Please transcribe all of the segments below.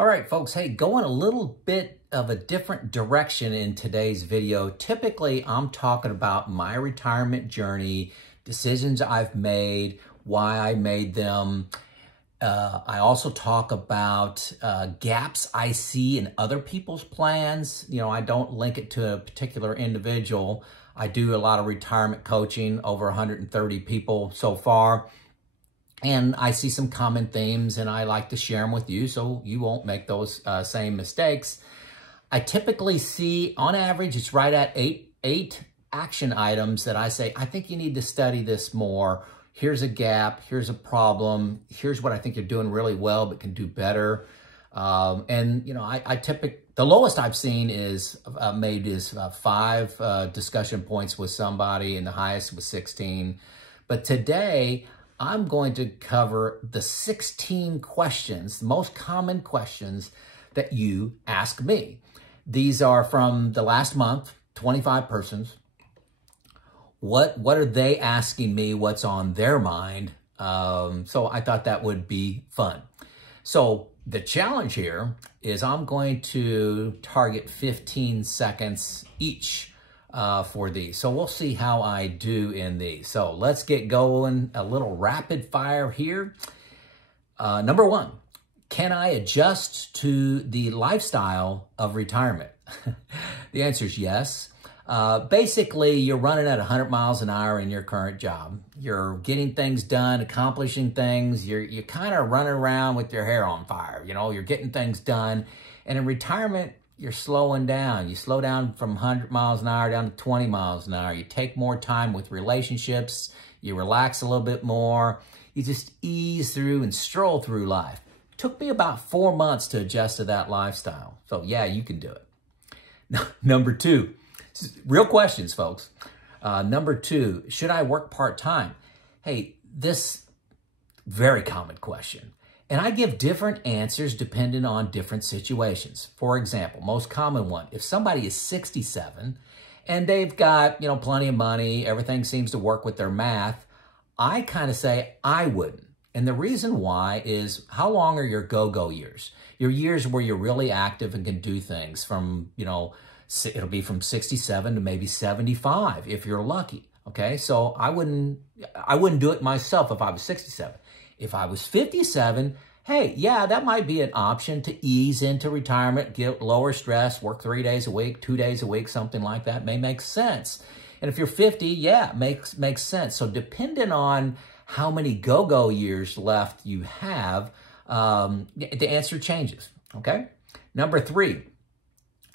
All right, folks, hey, going a little bit of a different direction in today's video. Typically, I'm talking about my retirement journey, decisions I've made, why I made them. I also talk about gaps I see in other people's plans. You know, I don't link it to a particular individual. I do a lot of retirement coaching, over 130 people so far. And I see some common themes, and I like to share them with you so you won't make those same mistakes. I typically see, on average, it's right at eight action items that I say, I think you need to study this more. Here's a gap, here's a problem, here's what I think you're doing really well but can do better. And, you know, the lowest I've seen is made is 5 discussion points with somebody, and the highest was 16. But today, I'm going to cover the 16 questions, the most common questions that you ask me. These are from the last month, 25 persons. What are they asking me? What's on their mind? So I thought that would be fun. So the challenge here is I'm going to target 15 seconds each for these. So we'll see how I do in these. So let's get going, a little rapid fire here. Number 1, can I adjust to the lifestyle of retirement? The answer is yes. Basically, you're running at 100 miles an hour in your current job. You're getting things done, accomplishing things. You're kind of running around with your hair on fire. You know, you're getting things done. And in retirement, you're slowing down. You slow down from 100 miles an hour down to 20 miles an hour. You take more time with relationships. You relax a little bit more. You just ease through and stroll through life. It took me about 4 months to adjust to that lifestyle. So yeah, you can do it. Number 2, real questions, folks. Number 2, should I work part-time? Hey, this very common question. And I give different answers depending on different situations. For example, most common one, if somebody is 67 and they've got, you know, plenty of money, everything seems to work with their math, I kind of say I wouldn't. And the reason why is, how long are your go-go years? Your years where you're really active and can do things from, you know, it'll be from 67 to maybe 75 if you're lucky. Okay, so I wouldn't do it myself if I was 67. If I was 57, hey, yeah, that might be an option to ease into retirement, get lower stress, work 3 days a week, 2 days a week, something like that may make sense. And if you're 50, yeah, makes sense. So depending on how many go-go years left you have, the answer changes, okay? Number 3,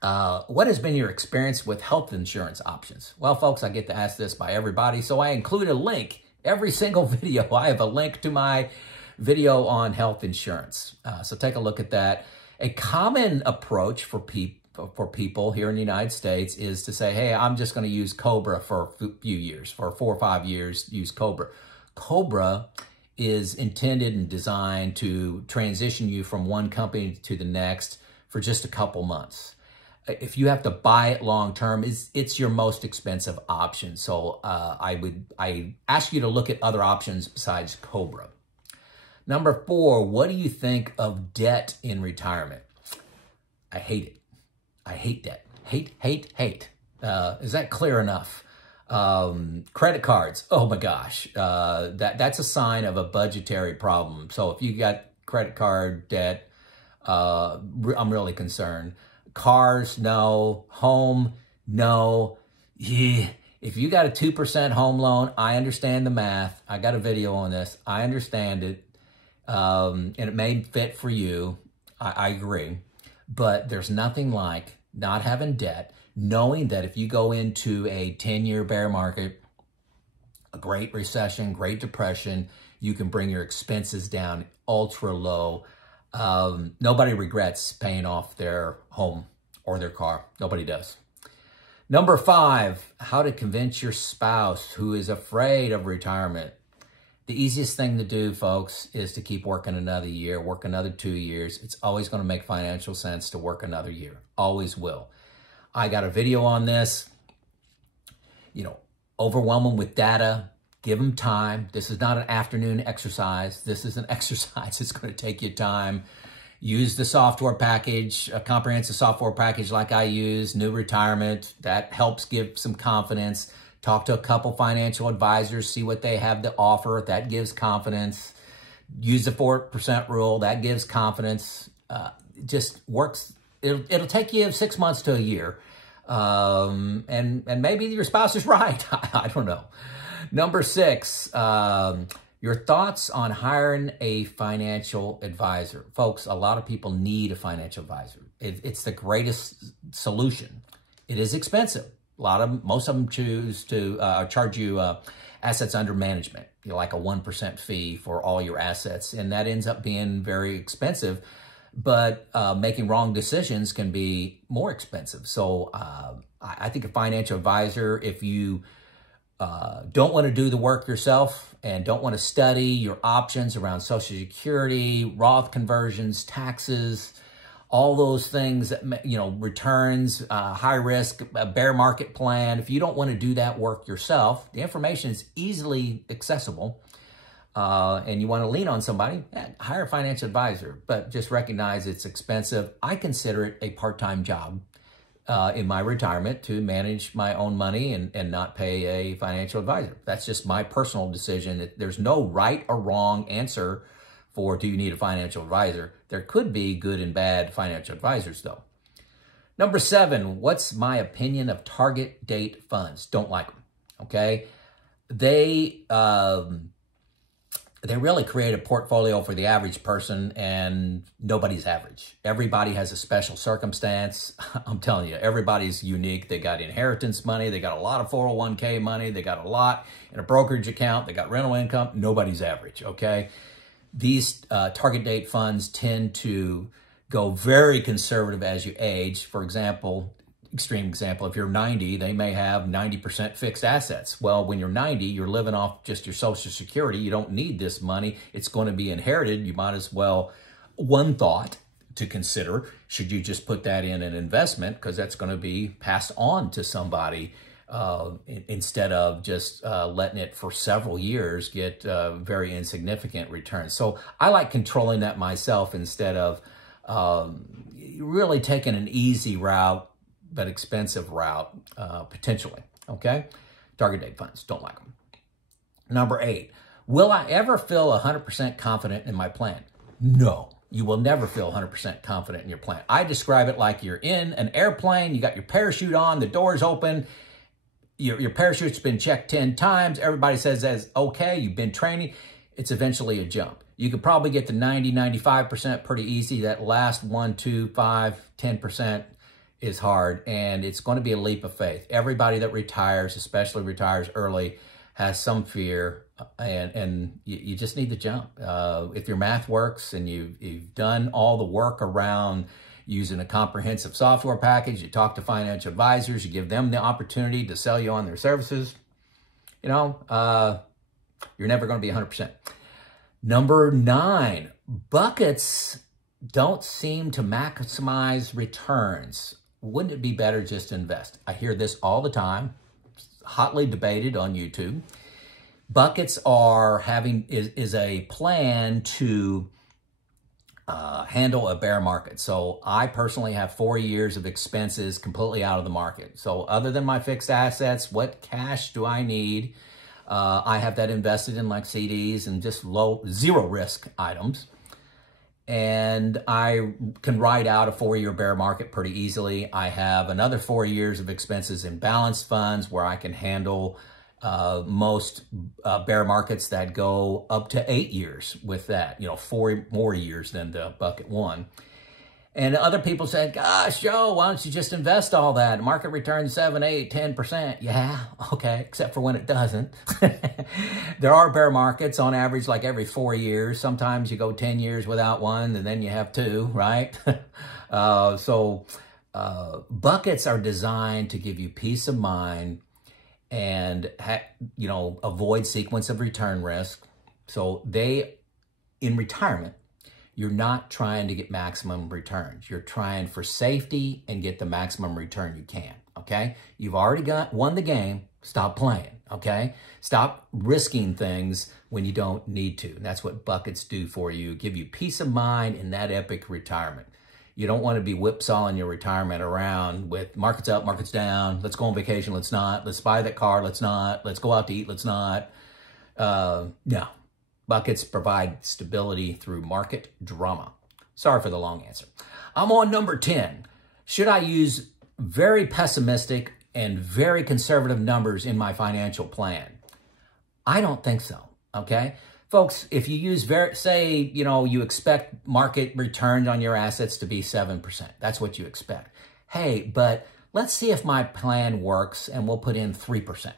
what has been your experience with health insurance options? Well, folks, I get to ask this by everybody, so I include a link. Every single video, I have a link to my video on health insurance. So take a look at that. A common approach for people here in the United States is to say, hey, I'm just going to use COBRA for a few years, for 4 or 5 years, use COBRA. COBRA is intended and designed to transition you from one company to the next for just a couple months. If you have to buy it long-term, it's your most expensive option. So I ask you to look at other options besides COBRA. Number 4, what do you think of debt in retirement? I hate it. I hate debt. Hate. Is that clear enough? Credit cards. Oh my gosh. That's a sign of a budgetary problem. So if you got credit card debt, I'm really concerned. Cars, no. Home, no. Yeah. If you got a 2% home loan, I understand the math. I got a video on this. I understand it. And it may fit for you. I agree. But there's nothing like not having debt, knowing that if you go into a 10-year bear market, a great recession, great depression, you can bring your expenses down ultra low. Nobody regrets paying off their home or their car. Nobody does. Number 5, how to convince your spouse who is afraid of retirement. The easiest thing to do, folks, is to keep working another year, work another 2 years. It's always going to make financial sense to work another year. Always will. I got a video on this. You know, overwhelm them with data. Give them time. This is not an afternoon exercise. This is an exercise that's going to take you time. use the software package, a comprehensive software package like I use, New Retirement. That helps give some confidence. Talk to a couple financial advisors, see what they have to offer. That gives confidence. Use the 4% rule. That gives confidence. Just works. It'll take you 6 months to a year. And maybe your spouse is right. I don't know. Number 6, your thoughts on hiring a financial advisor. Folks, a lot of people need a financial advisor. It's the greatest solution. It is expensive. Most of them choose to charge you assets under management, like a 1% fee for all your assets. And that ends up being very expensive. But making wrong decisions can be more expensive. So I think a financial advisor, if you don't want to do the work yourself and don't want to study your options around Social Security, Roth conversions, taxes, all those things, returns, high risk, a bear market plan. If you don't want to do that work yourself, the information is easily accessible. And you want to lean on somebody, hire a financial advisor, but just recognize it's expensive. I consider it a part-time job in my retirement to manage my own money and not pay a financial advisor. That's just my personal decision. There's no right or wrong answer for do you need a financial advisor. There could be good and bad financial advisors, though. Number 7, what's my opinion of target date funds? Don't like them, okay? They really create a portfolio for the average person, and nobody's average. Everybody has a special circumstance. I'm telling you, everybody's unique. They got inheritance money. They got a lot of 401k money. They got a lot in a brokerage account. They got rental income. Nobody's average, okay? These target date funds tend to go very conservative as you age. For example, extreme example, if you're 90, they may have 90% fixed assets. Well, when you're 90, you're living off just your Social Security. You don't need this money. It's going to be inherited. You might as well, one thought to consider, should you just put that in an investment because that's going to be passed on to somebody instead of just letting it for several years get very insignificant returns. So I like controlling that myself instead of really taking an easy route, but expensive route, potentially, okay? Target date funds, don't like them. Number 8, will I ever feel 100% confident in my plan? No, you will never feel 100% confident in your plan. I describe it like you're in an airplane, you got your parachute on, the door's open, your parachute's been checked 10 times, everybody says that's okay, you've been training, it's eventually a jump. You could probably get to 90, 95% pretty easy. That last 1, 2, 5, 10%, is hard, and it's going to be a leap of faith. Everybody that retires, especially retires early, has some fear, and you just need to jump. If your math works and you've done all the work around using a comprehensive software package, you talk to financial advisors, you give them the opportunity to sell you on their services, you're never going to be 100%. Number 9, buckets don't seem to maximize returns. Wouldn't it be better just to invest? I hear this all the time, hotly debated on YouTube. Buckets is a plan to handle a bear market. So I personally have 4 years of expenses completely out of the market. So other than my fixed assets, what cash do I need? I have that invested in like CDs and just zero risk items. And I can ride out a 4-year bear market pretty easily. I have another 4 years of expenses in balanced funds where I can handle most bear markets that go up to 8 years with that, 4 more years than the bucket 1. And other people said, gosh, Joe, why don't you just invest all that? Market returns 7, 8, 10%. Yeah, okay, except for when it doesn't. There are bear markets on average like every 4 years. Sometimes you go 10 years without one, and then you have 2, right? Buckets are designed to give you peace of mind and, avoid sequence of return risk. So in retirement, you're not trying to get maximum returns. You're trying for safety and get the maximum return you can, okay? You've already won the game. Stop playing, okay? Stop risking things when you don't need to. And that's what buckets do for you, give you peace of mind in that epic retirement. You don't want to be whipsawing your retirement around with markets up, markets down, let's go on vacation, let's not, let's buy that car, let's not, let's go out to eat, let's not. No. Buckets provide stability through market drama. Sorry for the long answer. I'm on number 10. Should I use very pessimistic and very conservative numbers in my financial plan? I don't think so, okay? Folks, if you use say, you expect market returns on your assets to be 7%. That's what you expect. Hey, but let's see if my plan works, and we'll put in 3%.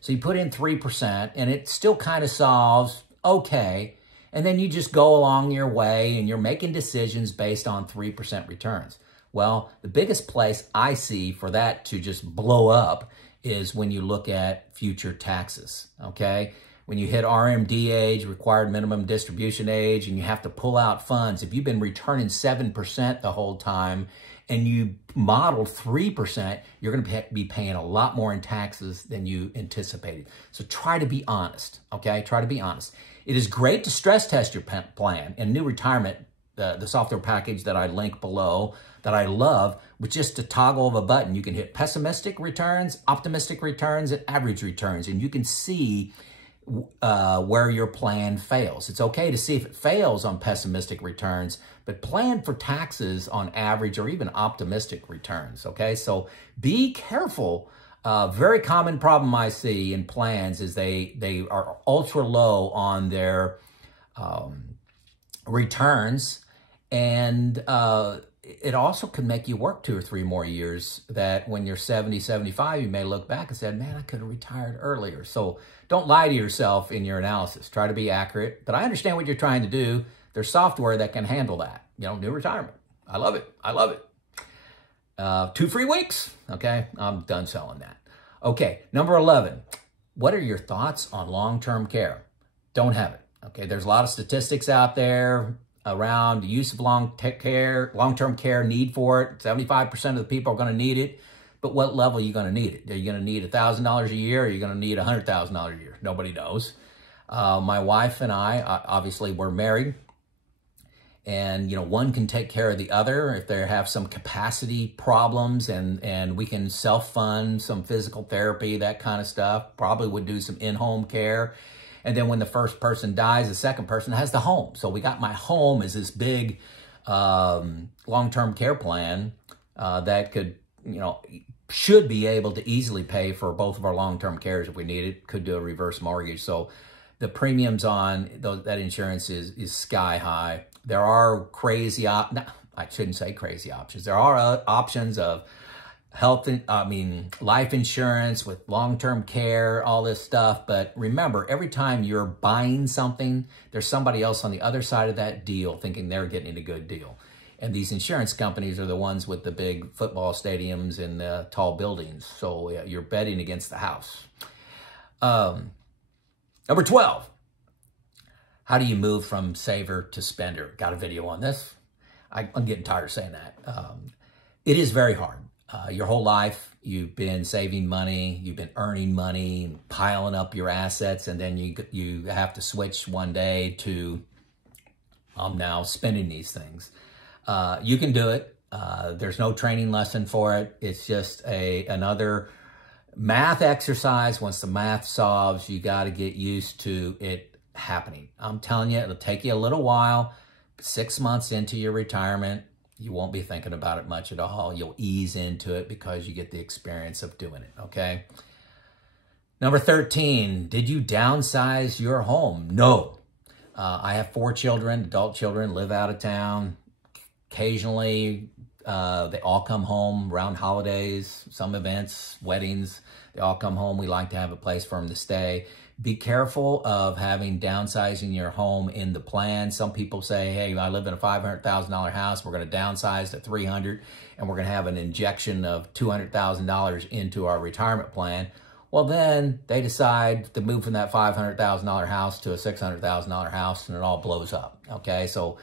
So you put in 3%, and it still kind of solves okay, and then you just go along your way, and you're making decisions based on 3% returns. Well, the biggest place I see for that to just blow up is when you look at future taxes, okay? When you hit RMD age, required minimum distribution age, and you have to pull out funds, if you've been returning 7% the whole time and you modeled 3%, you're going to be paying a lot more in taxes than you anticipated. So try to be honest, okay? Try to be honest. It is great to stress test your plan. And New Retirement, the software package that I link below, that I love, with just a toggle of a button, you can hit pessimistic returns, optimistic returns, and average returns, and you can see where your plan fails. It's okay to see if it fails on pessimistic returns, but plan for taxes on average or even optimistic returns, okay? So be careful. Very common problem I see in plans is they are ultra low on their returns, and it also can make you work 2 or 3 more years, that when you're 70, 75, you may look back and say, man, I could have retired earlier. So don't lie to yourself in your analysis. Try to be accurate. But I understand what you're trying to do. There's software that can handle that. New retirement. I love it. I love it. 2 free weeks. Okay, I'm done selling that. Okay, number 11. What are your thoughts on long-term care? Don't have it. Okay, there's a lot of statistics out there around the use of long-term care, need for it. 75% of the people are going to need it. But what level are you going to need it? Are you going to need $1,000 a year, or are you going to need $100,000 a year? Nobody knows. My wife and I, obviously, we're married. And, one can take care of the other if they have some capacity problems, and we can self-fund some physical therapy, that kind of stuff. Probably would do some in-home care. And then when the first person dies, the second person has the home. So we got my home as this big long-term care plan that could, should be able to easily pay for both of our long-term cares if we need it. Could do a reverse mortgage. So the premiums on that insurance is sky high. There are I shouldn't say crazy options. There are options of life insurance with long-term care, all this stuff. But remember, every time you're buying something, there's somebody else on the other side of that deal thinking they're getting a good deal. And these insurance companies are the ones with the big football stadiums and the tall buildings. So you're betting against the house. Number 12. How do you move from saver to spender? Got a video on this. I'm getting tired of saying that. It is very hard. Your whole life, you've been saving money, you've been earning money, piling up your assets, and then you have to switch one day to, I'm now spending these things. You can do it. There's no training lesson for it. It's just another math exercise. Once the math solves, you got to get used to it happening. I'm telling you, it'll take you a little while. 6 months into your retirement, you won't be thinking about it much at all. You'll ease into it because you get the experience of doing it, okay? Number 13, did you downsize your home? No. I have 4 children, adult children, live out of town. Occasionally, they all come home around holidays, some events, weddings. They all come home. We like to have a place for them to stay. Be careful of having downsizing your home in the plan. Some people say, hey, I live in a $500,000 house. We're going to downsize to $300,000, and we're going to have an injection of $200,000 into our retirement plan. Well, then they decide to move from that $500,000 house to a $600,000 house, and it all blows up, okay? So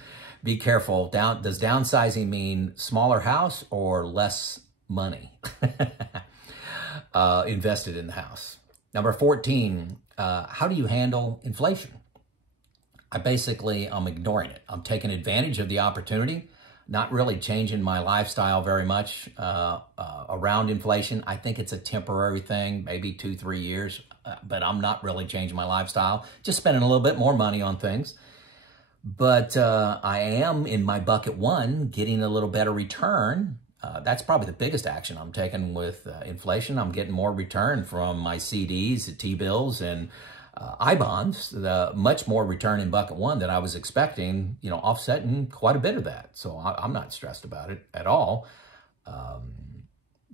be careful. Does downsizing mean smaller house or less money invested in the house? Number 14, how do you handle inflation? I'm ignoring it. I'm taking advantage of the opportunity, not really changing my lifestyle very much around inflation. I think it's a temporary thing, maybe 2-3 years, but I'm not really changing my lifestyle, just spending a little bit more money on things. But I am, in my bucket one, getting a little better return. That's probably the biggest action I'm taking with inflation. I'm getting more return from my CDs, T-bills, and I-bonds, much more return in bucket one than I was expecting, offsetting quite a bit of that. So I'm not stressed about it at all.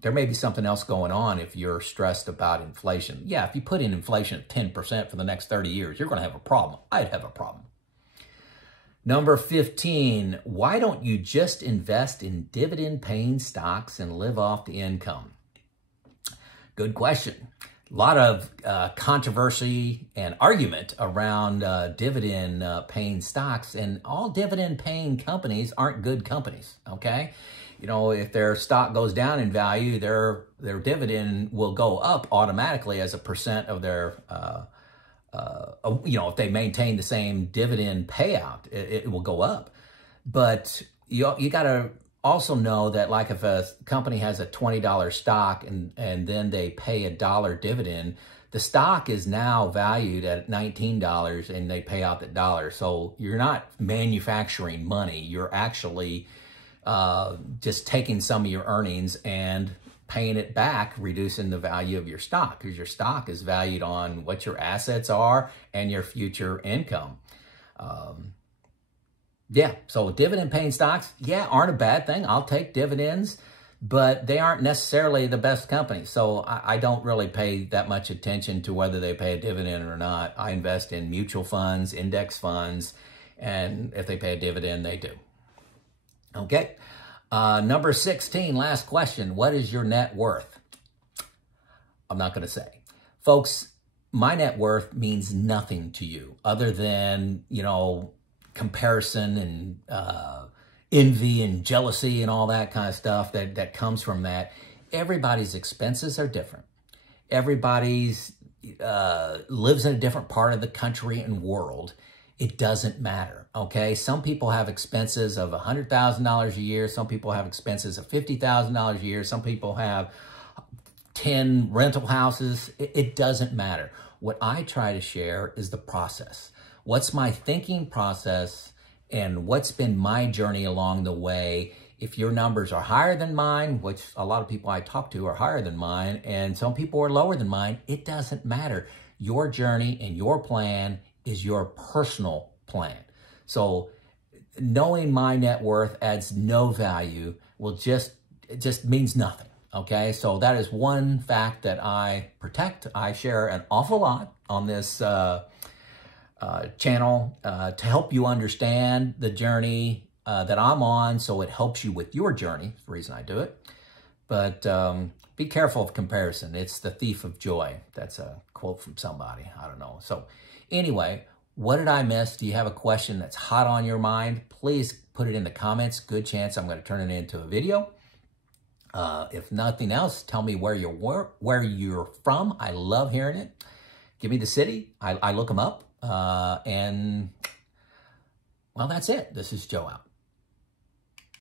There may be something else going on if you're stressed about inflation. Yeah, if you put in inflation at 10% for the next 30 years, you're going to have a problem. I'd have a problem. Number 15, why don't you just invest in dividend-paying stocks and live off the income? Good question. A lot of controversy and argument around dividend-paying stocks, and all dividend-paying companies aren't good companies, okay? If their stock goes down in value, their dividend will go up automatically as a percent of their if they maintain the same dividend payout, it will go up. But you got to also know that, like, if a company has a $20 stock and then they pay $1 dividend, the stock is now valued at $19 and they pay out that $1. So you're not manufacturing money. You're actually just taking some of your earnings and paying it back, reducing the value of your stock, because your stock is valued on what your assets are and your future income. So dividend-paying stocks, aren't a bad thing. I'll take dividends, but they aren't necessarily the best companies. So I don't really pay that much attention to whether they pay a dividend or not. I invest in mutual funds, index funds, and if they pay a dividend, they do. Okay. Number 16, last question. What is your net worth? I'm not going to say. Folks, my net worth means nothing to you other than, comparison and envy and jealousy and all that kind of stuff that comes from that. Everybody's expenses are different. Everybody's lives in a different part of the country and world. It doesn't matter, okay? Some people have expenses of $100,000 a year. Some people have expenses of $50,000 a year. Some people have 10 rental houses. It doesn't matter. What I try to share is the process. What's my thinking process and what's been my journey along the way. If your numbers are higher than mine, which a lot of people I talk to are higher than mine, and some people are lower than mine, it doesn't matter. Your journey and your plan is your personal plan. So knowing my net worth adds no value, it just means nothing, okay? So that is one fact that I protect. I share an awful lot on this channel to help you understand the journey that I'm on, so it helps you with your journey. That's the reason I do it. But be careful of comparison. It's the thief of joy. That's a quote from somebody. I don't know. So anyway, what did I miss? Do you have a question that's hot on your mind? Please put it in the comments. Good chance I'm going to turn it into a video. If nothing else, tell me where you're from. I love hearing it. Give me the city. I look them up. And, well, that's it. This is Joe out.